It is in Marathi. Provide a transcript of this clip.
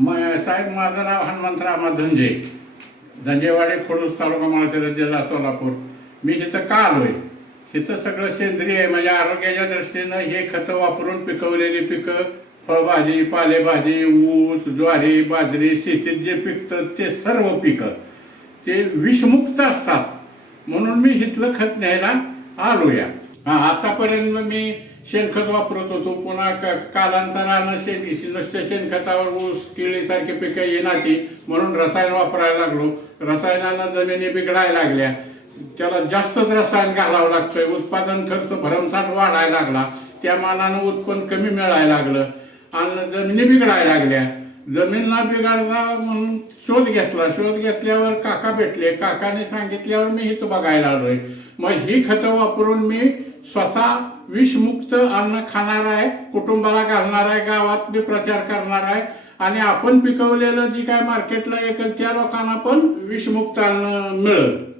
म साहेब माझं नाव हनुमंतराव धंजे धंजेवाडी खोडूस तालुका माळशिरस जिल्हा सोलापूर. मी इथं का आलोय तिथं सगळं सेंद्रिय आहे. म्हणजे आरोग्याच्या दृष्टीनं हे खतं वापरून पिकवलेली पिकं फळभाजी पालेभाजी ऊस ज्वारी बाजरी शेतीत जे पिकतं ते सर्व पिकं ते विषमुक्त असतात. म्हणून मी इथलं खत न्यायला आलो या हां आतापर्यंत मी शेणखत वापरत होतो. पुन्हा क- कालांतरानं शेती नुसत्या शेणखतावर ऊस केळीसारखे पिकं येणारी म्हणून रसायन वापरायला लागलो. रसायनानं जमिनी बिघडायला लागल्या. त्याला जास्तच रसायन घालावं लागतंय. उत्पादन खर्च भरमसाठ वाढायला लागला. त्या मानानं उत्पन्न कमी मिळायला लागलं. आणि जमिनी बिघडायला लागल्या. जमीन ना बिघाडता म्हणून शोध घेतला. शोध घेतल्यावर काका भेटले. काकाने सांगितल्यावर मी इथं बघायला आलोय. मग ही खतं वापरून मी स्वतः विषमुक्त अन्न खाणार आहे कुटुंबाला घालणार आहे गावात बी प्रचार करणार आहे. आणि आपण पिकवलेलं जी काय मार्केटला येईल त्या लोकांना पण विषमुक्त अन्न मिळेल.